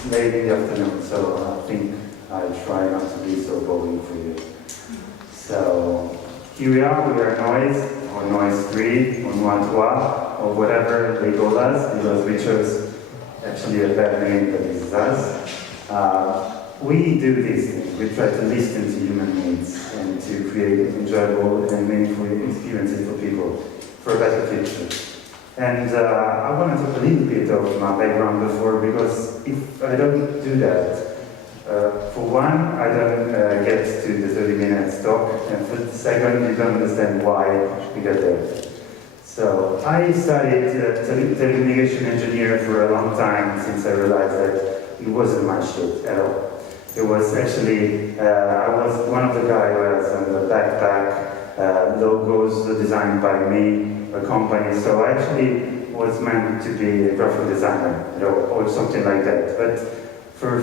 it's late in the afternoon, so I think I try not to be so boring for you. So here we are noise, or noise 3, or noise 3, or whatever they call us, because we chose actually a bad name, but this is us. We do these things. We try to listen to human needs and to create enjoyable and meaningful experiences for people for a better future. And I want to talk a little bit of my background before, because if I don't do that, for one, I don't get to the 30 minutes talk, and for the second, you don't understand why we got there. So I studied telecommunication engineer for a long time, since I realized that it wasn't my shit at all. It was actually, I was one of the guys who has on the backpack logos designed by me, a company, so I actually was meant to be a graphic designer, or something like that. But for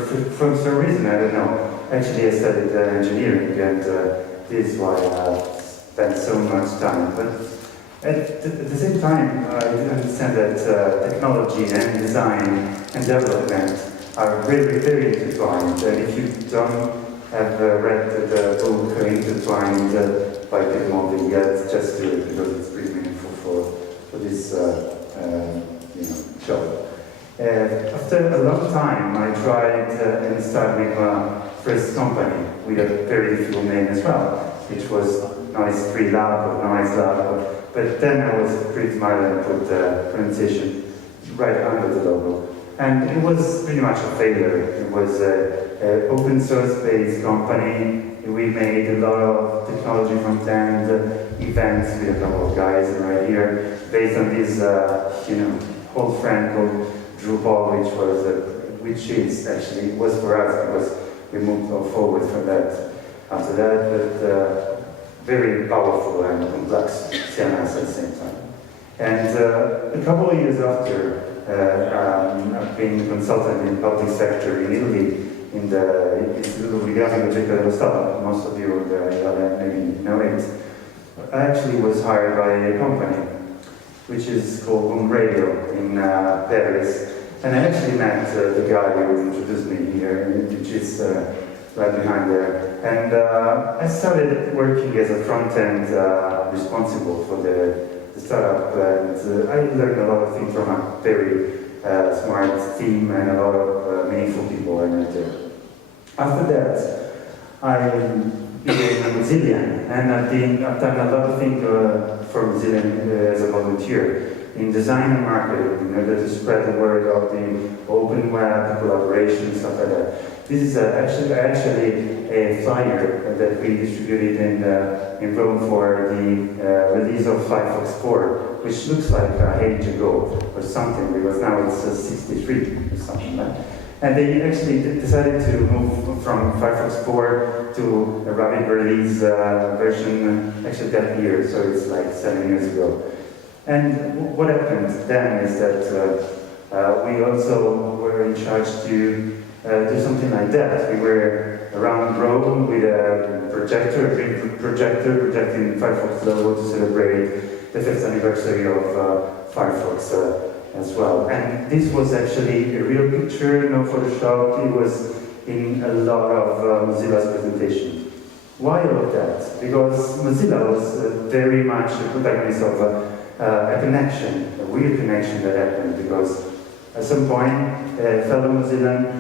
some reason, I don't know, actually I studied engineering, and this is why I spent so much time. But at the same time, I didn't understand that technology and design and development are very, very intertwined. And if you don't have read the book Intertwined by Peter Mulvey yet, just do it, because it's pretty meaningful for this job. After a long time, I tried and started my first company with a very difficult name as well, which was Noise 3 Lab or Noise Lab. But then I was pretty smart and put the pronunciation right under the logo. And it was pretty much a failure. It was an open source based company. We made a lot of technology front-end events with a couple of guys right here, based on this old friend called Drupal, which is actually was for us, because we moved forward from that after that, but very powerful and complex CMS at the same time. And a couple of years after, I've been a consultant in public sector in Italy, in the Istituto Poligrafico dello Stato. Most of you maybe know it. I actually was hired by a company, which is called Boom Radio in Paris. And I actually met the guy who introduced me here, which is right behind there. And I started working as a front-end responsible for the startup, and I learned a lot of things from a very smart team and a lot of meaningful people I met there. After that, I became a Brazilian, and I've done a lot of things for Brazilian as a volunteer in design and marketing, in order to spread the word of the open web, collaboration, stuff like that. This is actually a flyer that we distributed in Rome for the release of Firefox 4, which looks like an age ago or something, because now it's 63 or something like that. And they actually decided to move from Firefox 4 to a rapid release version actually that year, so it's like 7 years ago. And what happened then is that we also were in charge to do something like that. We were around Rome with a projector, a green projector, projecting Firefox logo to celebrate the 5th anniversary of Firefox as well. And this was actually a real picture, no Photoshop. It was in a lot of Mozilla's presentation. Why all of that? Because Mozilla was very much the protagonist of a connection, a weird connection that happened, because at some point, a fellow Brazilian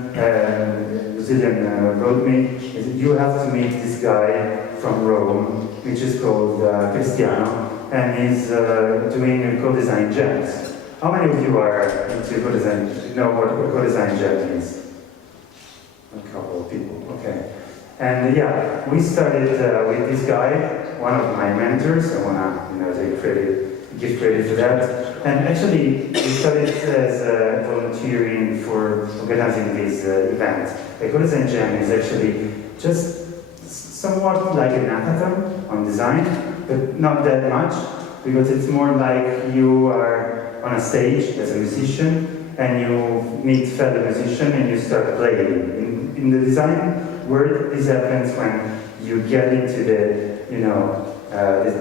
wrote me, you have to meet this guy from Rome, which is called Cristiano, and he's doing co-design jams. How many of you are into co-design, know what co-design jam is? A couple of people, okay. And yeah, we started with this guy, one of my mentors. I want to give credit to that. And actually, we started as volunteering for organizing this event. A co-design jam is actually just somewhat like an hackathon on design, but not that much, because it's more like you are on a stage as a musician, and you meet fellow musicians and you start playing. In the design world, this happens when you get into the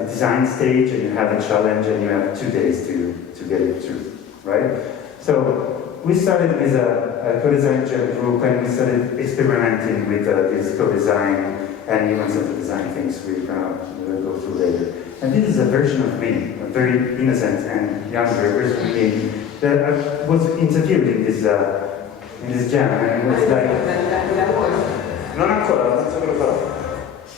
design stage, and you have a challenge, and you have 2 days to get it through, right? So we started with a a co-design group, and we started experimenting with this co-design and human-centered design things we'll go through later. And this is a version of me, a very innocent and younger version of me that I was interviewed in this jam, and it was like, non ancora, non so cosa farò.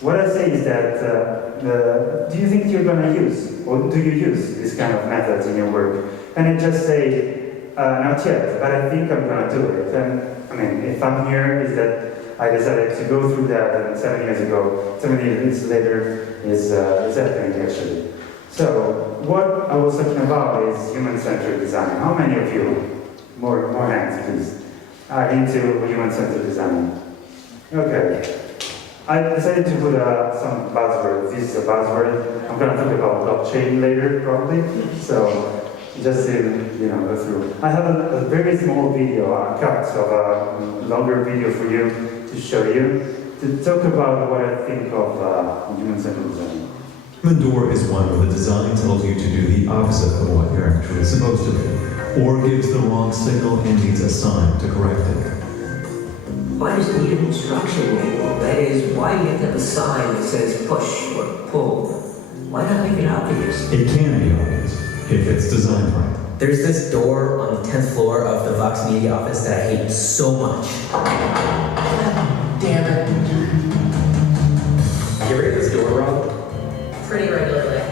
What I say is that, do you think you're going to use, or do you use this kind of methods in your work? And I just say, not yet, but I think I'm going to do it. And I mean, if I'm here, is that I decided to go through that, and 7 years later is happening actually. So what I was talking about is human-centered design. How many of you, more hands please, are into human-centered design? Okay. I decided to put some buzzwords. This is a buzzword. I'm going to talk about blockchain later, probably. So just to go through. I have a very small video, a cut of a longer video for you to show you, to talk about what I think of human-centered design. Human door is one where the design tells you to do the opposite of what you're actually supposed to do, or gives the wrong signal and needs a sign to correct it. Why does it need an instruction manual? That is, why do you have to have a sign that says push or pull? Why not make it obvious? It can be obvious, if it's designed right. There's this door on the 10th floor of the Vox Media office that I hate so much. Damn it. You read this door, Rob? Pretty regularly.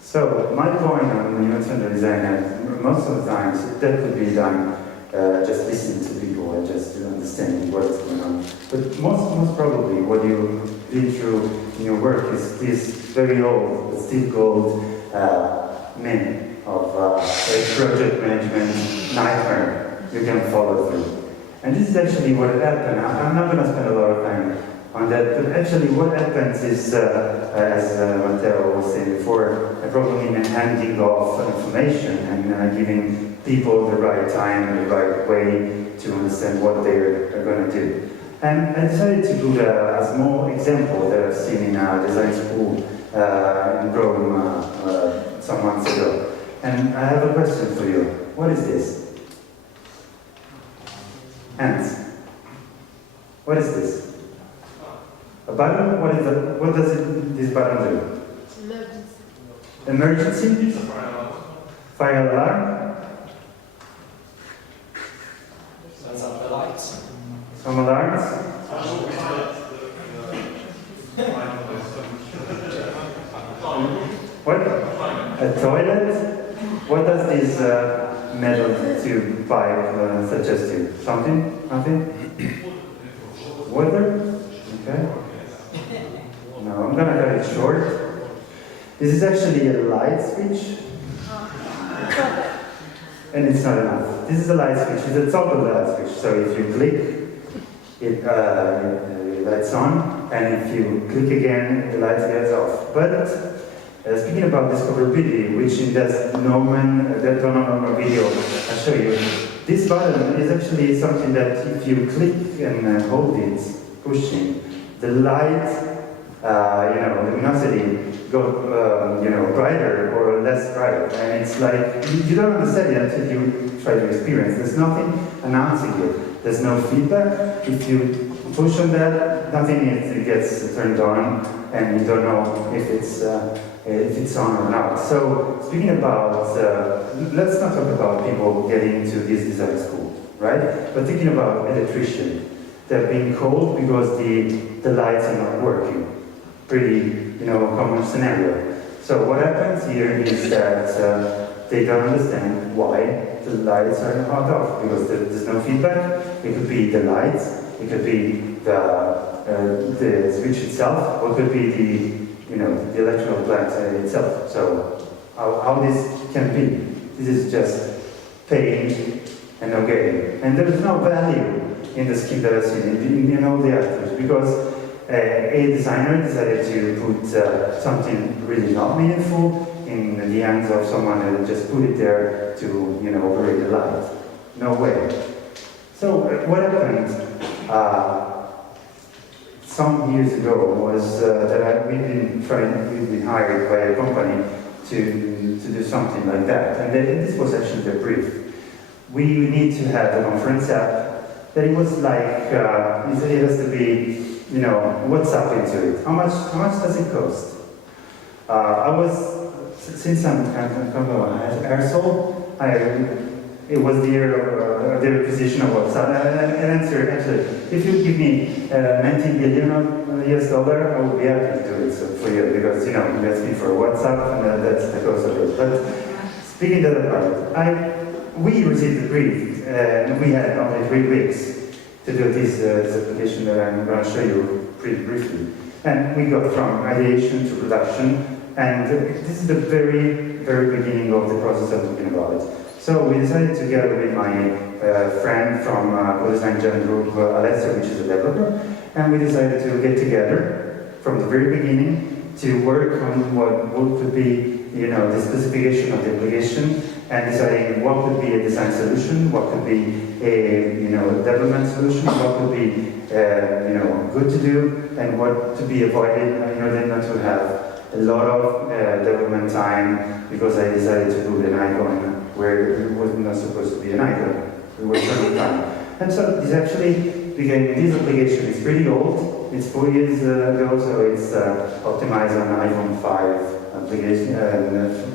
So my point on human-centered design is most of the times that could be done just listening to people and just understanding what's going on. But most probably what you've been through in your work is this very old, but still gold meme of a project management nightmare you can follow through. And this is actually what happened. I'm not going to spend a lot of time on that, but actually what happens is, as Matteo was saying before, a problem in handing off information and giving people the right time and the right way to understand what they're going to do. And I decided to put a small example that I've seen in a design school in Rome some months ago. And I have a question for you. What is this? Hands. What is this? A button? What does this button do? Emergency. Emergency? Fire alarm? Some alarms? What? A toilet? What does this metal tube pipe suggest to you? Something? Nothing? Water? Okay. No, I'm gonna cut it short. This is actually a light switch. And it's not enough. This is a light switch. It's the top of the light switch. So if you click, it lights on, and if you click again, the light gets off. But speaking about discoverability, which in that normal video I'll show you, this button is actually something that if you click and hold it, pushing, the light, luminosity go, brighter or less bright, and it's like you don't understand it until you try to experience. There's nothing announcing it. There's no feedback. If you push on that, nothing it gets turned on, and you don't know if it's on or not. So speaking about, let's not talk about people getting into this design school, right? But thinking about electricians, they're being called because the lights are not working. Pretty, common scenario. So what happens here is that they don't understand why the lights are not off, because there's no feedback. It could be the lights, it could be the switch itself, or it could be the electrical plant itself. So how this can be? This is just paying and no gain. And there is no value in the scheme that I've seen in all the actors, because a designer decided to put something really not meaningful in the hands of someone and just put it there to, operate the light. No way. So what happened some years ago was that we've been hired by a company to do something like that, and this was actually the brief. we need to have a conference app that it was like, it has to be, what's up into it? How much does it cost? Since I'm kind of an arsehole, it was the acquisition of WhatsApp. And answer, actually, if you give me 19 billion US dollar, I would be happy to do it for you, because, you ask me for WhatsApp, and that's the cost of it. But speaking of that part, we received the brief, and we had only 3 weeks to do this application that I'm going to show you pretty briefly. And we got from ideation to production, and this is the very, very beginning of the process I'm talking about. So we decided together with my friend from Co-Design Gen Group, Alessio, which is a developer, and we decided to get together from the very beginning to work on what could be, the specification of the application, and deciding what could be a design solution, what could be a, development solution, what could be, good to do, and what to be avoided in order not to have a lot of development time, because I decided to build an icon where it was not supposed to be an icon. It was certain time. And so this actually became, this application is pretty old. It's 4 years ago, so it's optimized on iPhone 5 application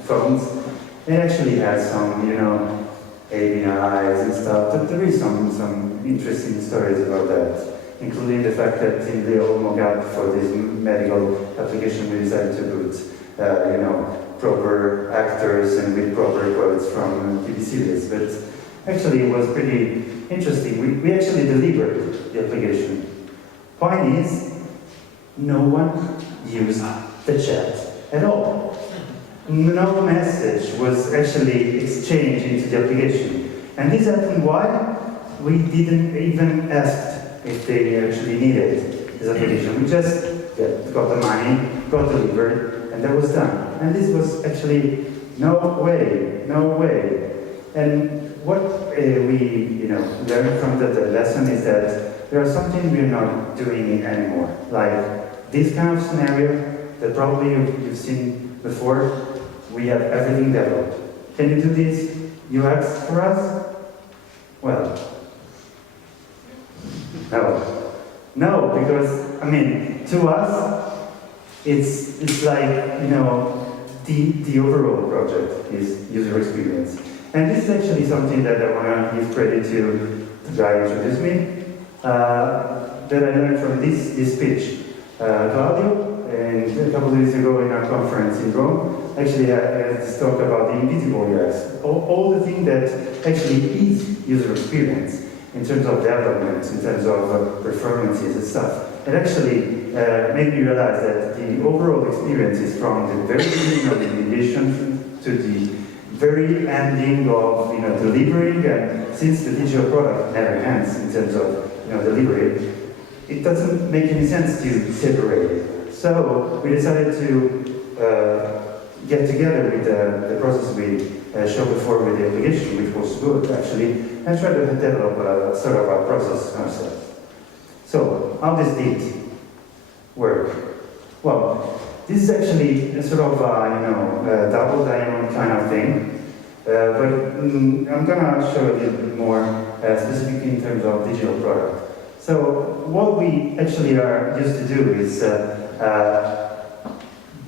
phones. It actually has some, APIs and stuff. But there is some interesting stories about that, including the fact that in the old mockup for this medical application we decided to put, proper actors and with proper quotes from TV series. But actually it was pretty interesting. We actually delivered the application. Point is, no one used the chat at all. No message was actually exchanged into the application. And this happened why? We didn't even ask if they actually needed this application. We just got the money, got delivered, and that was done. And this was actually no way. And what we learned from the lesson is that there are something we're not doing anymore. Like this kind of scenario that probably you've seen before. We have everything developed. Can you do this UX for us? Well, no, because to us, it's like the overall project is user experience, and this is actually something that I want to give credit to the guy who introduced me, that I learned from this speech. Claudio, and a couple of days ago in our conference in Rome, actually had this talk about the invisible UX, all the thing that actually is user experience in terms of development, in terms of performances and stuff. It actually made me realize that the overall experience is from the very beginning of the ideation to the very ending of delivering, and since the digital product never ends in terms of delivery, it doesn't make any sense to separate it. So we decided to get together with the process we showed before with the application, which was good actually, and try to develop a sort of a process ourselves. So how does it work? Well, this is actually a sort of a double diamond kind of thing, but I'm gonna show a little bit more specific in terms of digital product. So what we actually are used to do is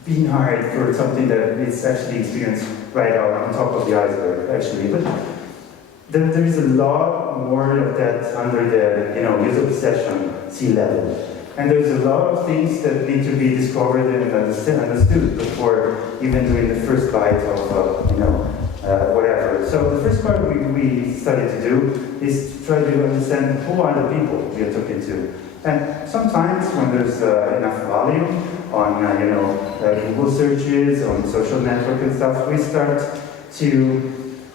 being hired for something that is actually experienced right out on top of the iceberg, actually. But there is a lot more of that under the user obsession C-level. And there's a lot of things that need to be discovered and understood before even doing the first bite of whatever. So the first part we started to do is to try to understand who are the people we are talking to. And sometimes when there's enough value on Google searches, on social network and stuff, we start to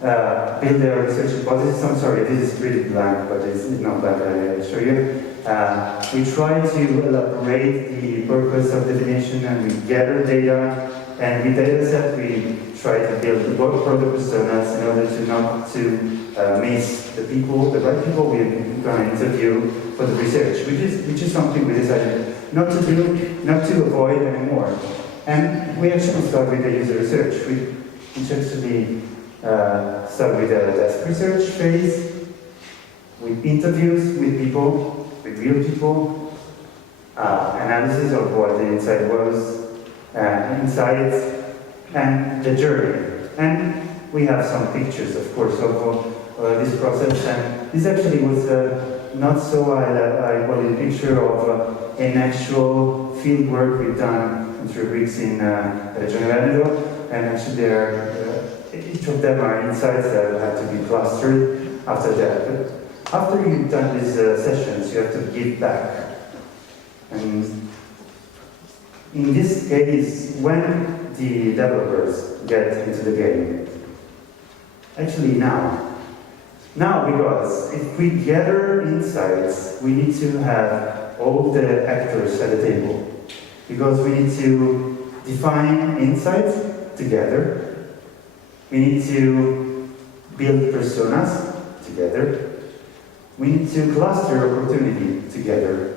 build our research hypothesis. I'm sorry, this is pretty blank, but it's not blank, I'll show you. We try to elaborate the purpose of definition, and we gather data, and with data set we try to build the product personas in order to not to miss the people, the right people we're going to interview for the research, which is something we decided not to do, not to avoid anymore. And we actually start with the user research, which actually Start with a desk research phase, with interviews with people, with real people, analysis of what the inside was, insights, and the journey. And we have some pictures, of course, of this process. And this actually was not so I call it a picture of an actual field work we've done in 3 weeks in Regione Veneto. And actually, each of them are insights that have to be clustered after that. But after you've done these sessions, you have to give back. And in this case, when the developers get into the game, actually now, because if we gather insights, we need to have all the actors at the table. Because we need to define insights together. We need to build personas together. We need to cluster opportunity together.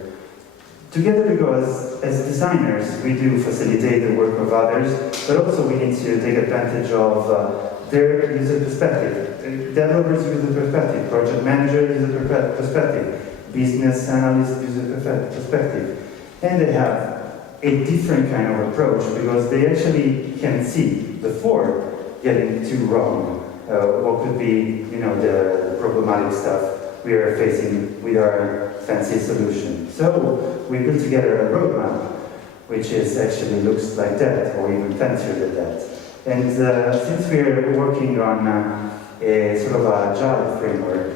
Together because as designers, we do facilitate the work of others, but also we need to take advantage of their user perspective. Developers user perspective, project manager user perspective, business analyst user perspective. And they have a different kind of approach because they actually can see before getting too wrong what could be, the problematic stuff we are facing with our fancy solution. So we put together a roadmap which is actually looks like that, or even fancier than that. And since we're working on a sort of agile framework,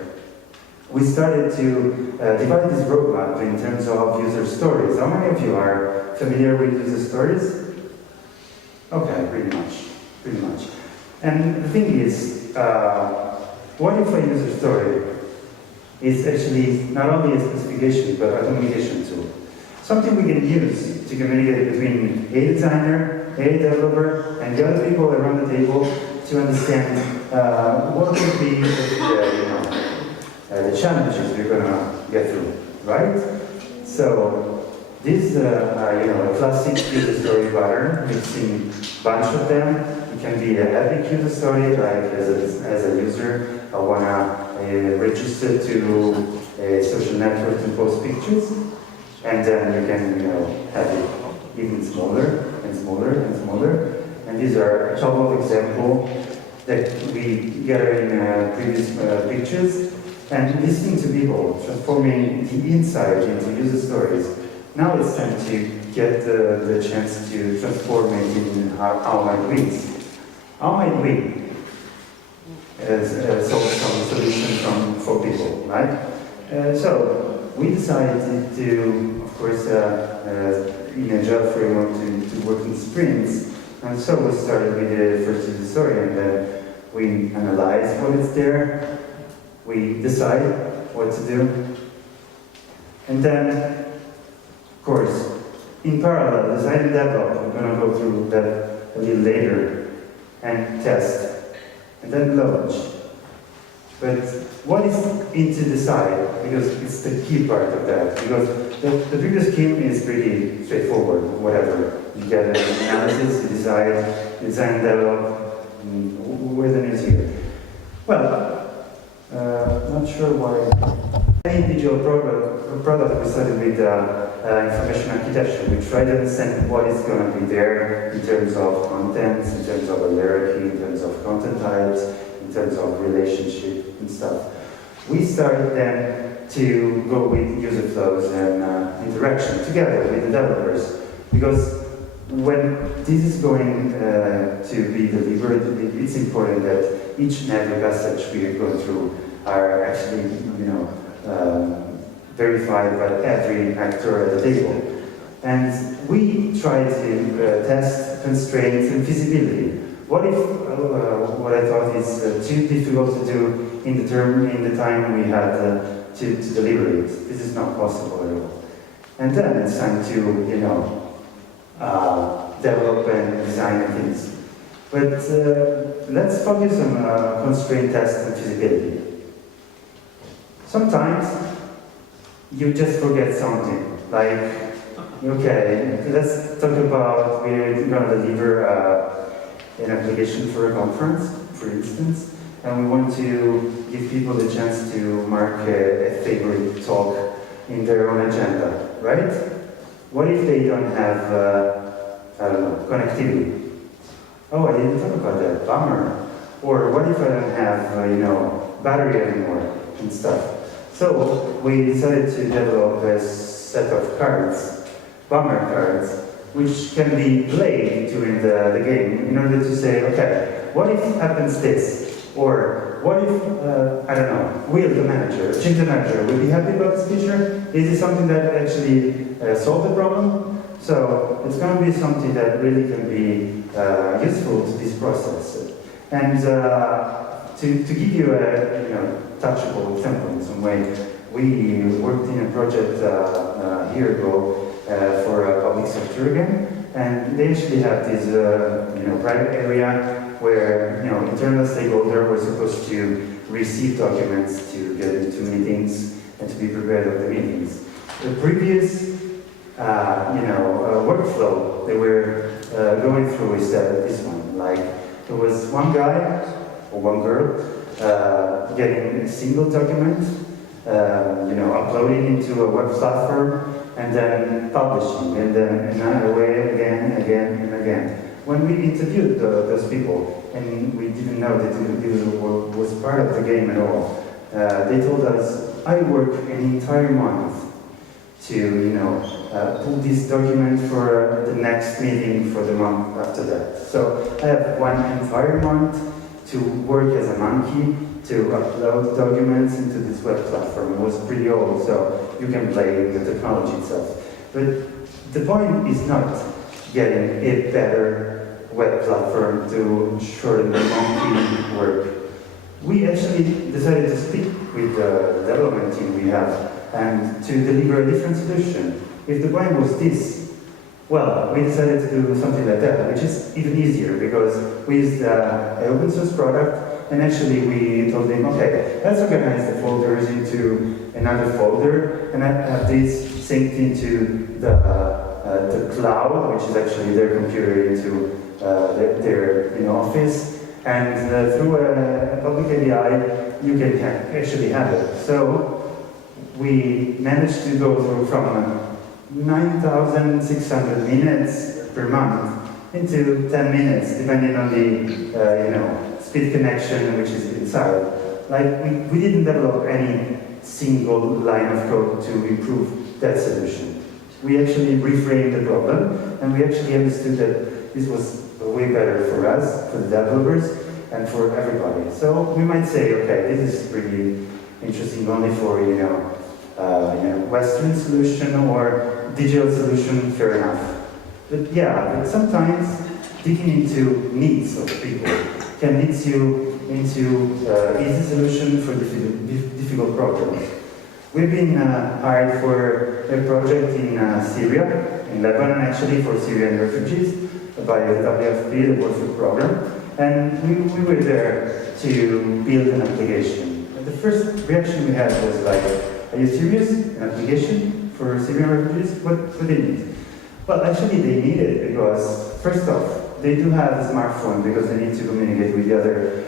we started to divide this roadmap in terms of user stories. How many of you are familiar with user stories? Okay, pretty much. And the thing is, what if a user story is actually not only a specification, but a communication tool? Something we can use to communicate between a designer, a developer, and the other people around the table to understand what could be the challenges we're going to get through, right? So this a classic user story pattern. We've seen a bunch of them. It can be a epic user story, like as a user, I want to register to a social network to post pictures, and then you can have it even smaller and smaller and smaller. And these are a couple of examples that we gather in previous pictures. And listening to people, transforming the insight into user stories. Now it's time to get the chance to transform it in how might we. How might we solve some solution for people, right? So we decided to, of course, in Agile framework to work in sprints. And so we started with the first user story, and then we analyze what is there. We decide what to do. And then, of course, in parallel, design and develop, we're going to go through that a little later, and test, and then launch. But what is into decide? Because it's the key part of that. Because the previous scheme is pretty straightforward, whatever. You get an analysis, you design, develop, where's the news here? Well, not sure why. Any digital product we started with information architecture. We try to understand what is going to be there in terms of contents, in terms of hierarchy, in terms of content types, in terms of relationship and stuff. We started then to go with user flows and interaction together with the developers, because when this is going to be delivered, it's important that each and every passage we are going through are actually, verified by every actor at the table. And we try to test constraints and feasibility. What if what I thought is too difficult to do in the time we had to deliver it? This is not possible at all. And then it's time to, develop and design things. But let's focus on constraint test and feasibility. Sometimes you just forget something, like, okay, let's talk about we're going to deliver an application for a conference. for instance, and we want to give people the chance to mark a favorite talk in their own agenda, right? What if they don't have, I don't know, connectivity? Oh, I didn't talk about that, bummer. Or what if I don't have, battery anymore and stuff? So we decided to develop a set of cards, bummer cards, which can be played during the game in order to say, okay, what if happens this? Or what if, I don't know, Will, the manager, change the manager, will be happy about this feature? Is it something that actually solves the problem? So it's going to be something that really can be useful to this process. And to give you a touchable example in some way, we worked in a project a year ago for a public sector again, and they actually have this private area where internal stakeholders were supposed to receive documents to get into meetings and to be prepared for the meetings. The previous workflow they were going through is this one. Like there was one guy or one girl getting a single document, uploading into a web platform, and then publishing, and then another way again, and again. When we interviewed those people, and we didn't know that this was part of the game at all, they told us, I work an entire month to pull this document for the next meeting for the month after that. So I have one entire month to work as a monkey to upload documents into this web platform. It was pretty old, so you can play with the technology itself. But the point is not getting a better web platform to shorten the monkey work. We actually decided to speak with the development team we have and to deliver a different solution. If the point was this, well, we decided to do something like that, which is even easier because we used an open source product. And actually we told them, okay, let's organize the folders into another folder and have this synced into the cloud, which is actually their computer into their office. And through a public API, you can actually have it. So we managed to go through from 9,600 minutes per month into 10 minutes, depending on the speed connection which is inside. Like we didn't develop any single line of code to improve that solution. We actually reframed the problem, and we actually understood that this was way better for us, for the developers, and for everybody. So we might say, okay, this is pretty interesting only for Western solution or digital solution, fair enough. But yeah, sometimes digging into needs of people can lead you into easy solution for difficult problems. We've been hired for a project in Syria, in Lebanon actually, for Syrian refugees by the WFP, the World Food Program. And we were there to build an application. And the first reaction we had was like, are you serious? An application for Syrian refugees? What do they need? Well, actually they need it because, first off, they do have a smartphone because they need to communicate with the other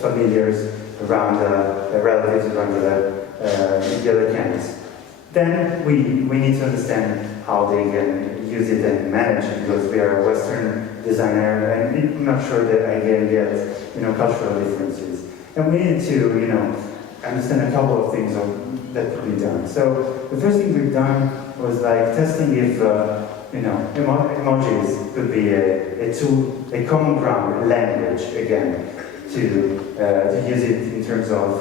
familiars around, relatives around the other camps. Then we need to understand how they can use it and manage it because we are a Western designer and I'm not sure that I can get cultural differences. And we need to understand a couple of things that could be done. So the first thing we've done was like testing if emojis could be a tool, a common ground, a language again, to use it in terms of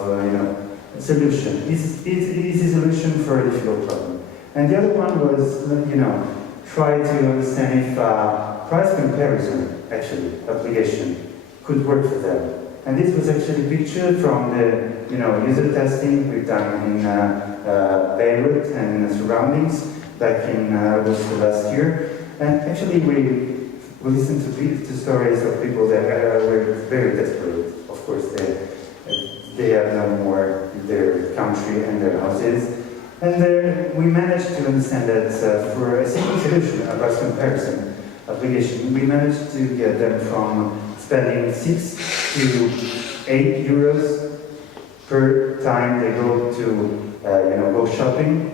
solution. Easy solution for a difficult problem. And the other one was try to understand if price comparison actually application could work for them. And this was actually pictured from the user testing we've done in Beirut and surroundings back in August last year. And actually we listened to stories of people that were very desperate. Of course, they have no more their country and their houses. And we managed to understand that for a simple solution, a price comparison application, we managed to get them from spending 6 to 8 euros per time they go to, go shopping.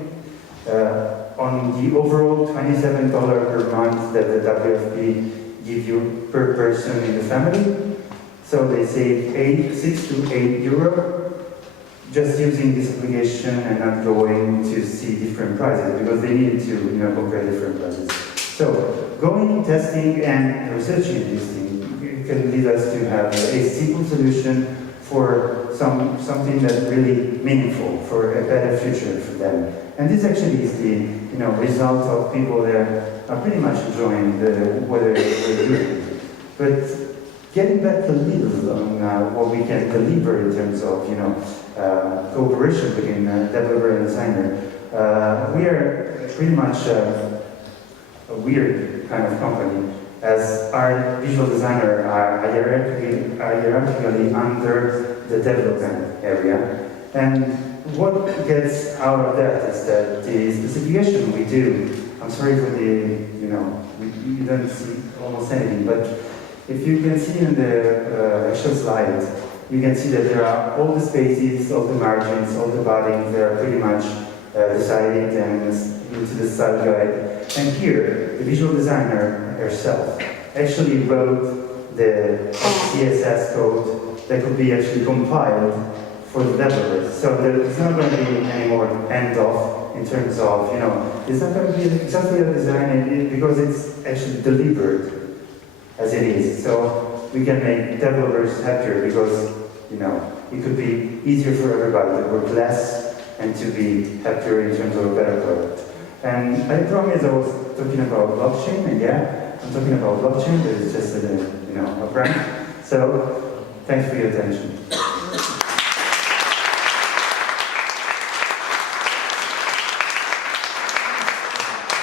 On the overall $27 per month that the WFP give you per person in the family. So they save 6 to 8 euro just using this application and not going to see different prices because they need to compare different prices. So going, testing, and researching these things can lead us to have a simple solution for something that's really meaningful, for a better future for them. And this actually is the result of people that are pretty much enjoying what they're doing. But getting back a little on what we can deliver in terms of cooperation between developer and designer, we are pretty much a weird kind of company, as our visual designer are hierarchically under the development area. And what gets out of that is that the specification we do, I'm sorry for the, you don't see almost anything, but if you can see in the actual slide, you can see that there are all the spaces, all the margins, all the bodies, they are pretty much decided and into the style guide. And here, the visual designer herself actually wrote the CSS code that could be actually compiled for the developers. So there's not going to be any more handoff in terms of, it's not going to be exactly a design because it's actually delivered as it is. So we can make developers happier because, it could be easier for everybody to work less and to be happier in terms of a better product. And I promise I was talking about blockchain, and yeah, I'm talking about blockchain, but it's just a brand. So thanks for your attention.